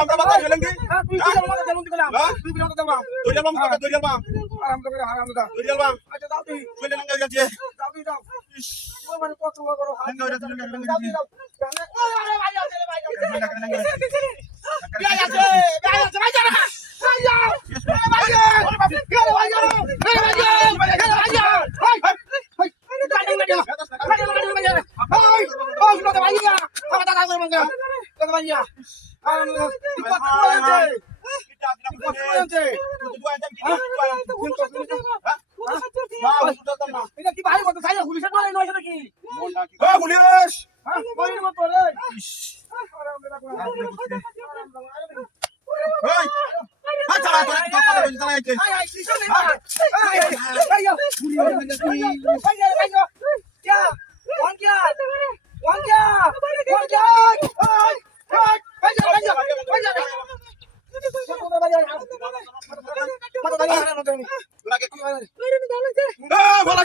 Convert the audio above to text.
আমরা বাতা গেলেন কি দরিয়াল বাম কাকা দরিয়াল বাম দরিয়াল বাম চলে লঙ্গা গেছে এটা কি ভাই কত সাইজ পুলিশের মানে নয় সেটা কি পুলিশ হ্যাঁ বইয়ের মতো রে আচ্ছা তোরা কি কথা বলছিস না একে আয় আয় শিশু নেই আয় আয় আয় আয় আয় क्या তোরা কে কি এ বলা